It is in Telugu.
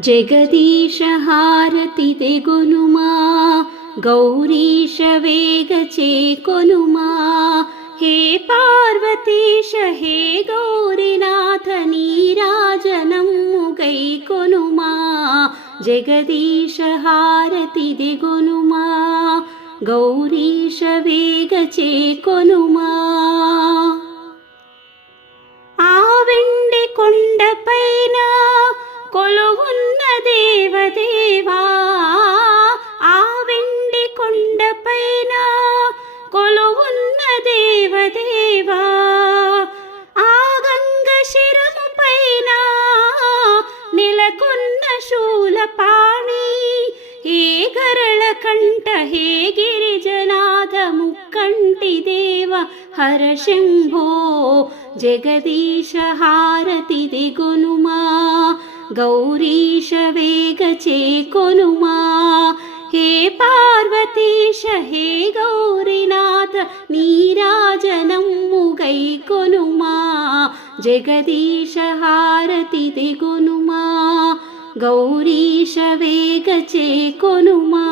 జగదీశ హారతి తెగొనుమా, గౌరీశ వేగ చేకొనుమా. హే పార్వతీశ హే గౌరీనాథ నీరాజనము గైకొనుమా. జగదీశ హారతి తెగొనుమా, గౌరీశ వేగ చేకొనుమా. ఆ వెండి కొండపైన కొలువున్న దేవదేవా, ఆ వెండి కొండపైన కొలువున్న దేవదేవా. ఆ గంగ శిరము పైన నెలకొన్న శూలపాణి. హే గరళ కంఠ హే గిరిజనాథ ముక్కంటి దేవ హర శంభో. జగదీశ హారతి తెగొనుమా, గౌరీశ వేగ చేకొనుమా. హే పార్వతీశ హే గౌరీనాథ నీరాజనము గైకొనుమా. జగదీశ హారతి తెగొనుమా, గౌరీశ వేగ చేకొనుమా.